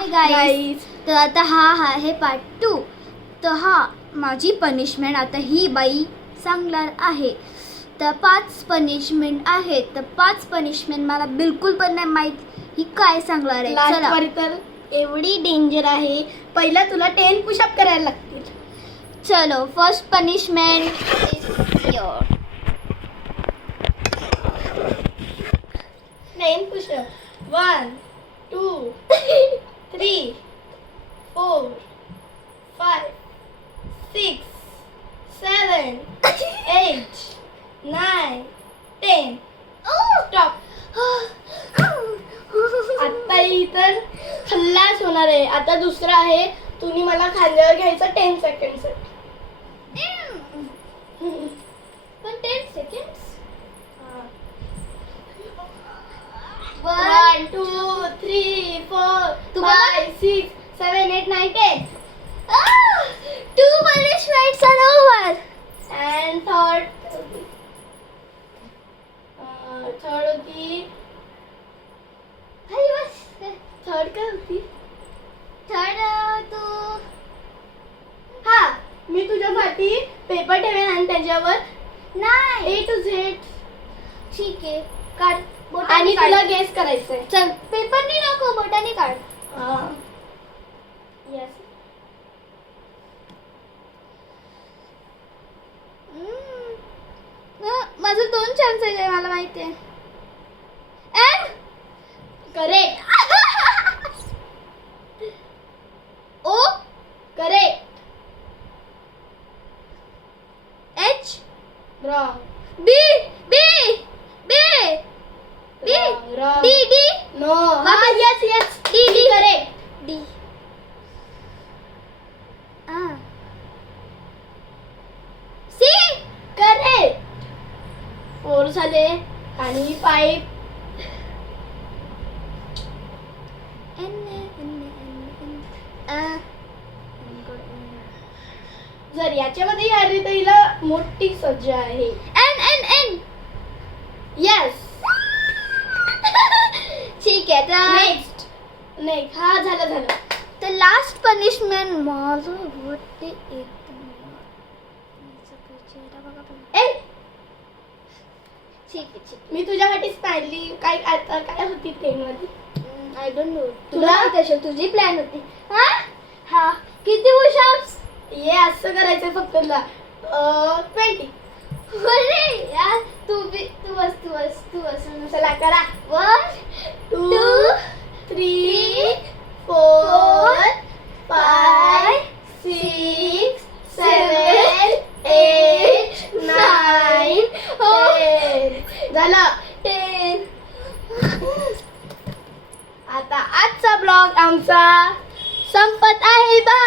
Hi guys. तर आता हा आहे पार्ट 2. तर माझी पनिशमेंट आता ही बाई सांगणार आहे. तर 5 पनिशमेंट आहेत. तर 5 पनिशमेंट मला बिलकुल पण नाही माहित ही काय सांगणार आहे. चला तर एवढी डेंजर आहे. पहिला तुला 10 पुशअप करायला लागतील. चलो first punishment is your. 9 pushup. 1 2 3 4 5 6 7 8 9 10. Stop. आता तर खल्लास होणार आहे. आता दुसरा आहे. तुम्ही मला खांद्यावर घ्यायचं 10 सेकंड. पण 10 seconds. 1 2 3 4 5 6 7 8 9 10. 2 punishments are over. And third होती. थर्ड काय होती? थर्ड तू हा, मी तुझ्यासाठी पेपर ठेवेन आणि त्याच्यावर नाही. A to Z ठीक आहे काढ आणि बोटाने तुला काढ. गेस करायचंय. चल पेपरनी नको बोटाने काढ. येस. माझं 2 चान्सेस आहे मला माहिती आहे. N correct. O correct. H wrong. B B B B wrong. D D no. हा yes yes. D D correct. D. C correct. 4 झाले आणि 5. जर याच्यामध्ये हरली तर हिला मोठी सज्जा आहे. N N N. येस. ठीक आहे तर नेक्स्ट. नेक्स्ट. हा झालं. तर लास्ट पनिशमेंट माझं वाटते एकदम ए, ठीक आहे. मी तुझ्यासाठी स्माइली काय आता काय होती 10 मध्ये? I don't know. तुला तुझी प्लॅन होती. हा किती पुशअप्स? ये असं करायचं फक्त तुला 20. अरे यार तू बस. चला करा. 1 2 3 4 5 6 7 8 9 10. झालं. 10. आता आजचा ब्लॉग आमचा संपत आहे. बाय.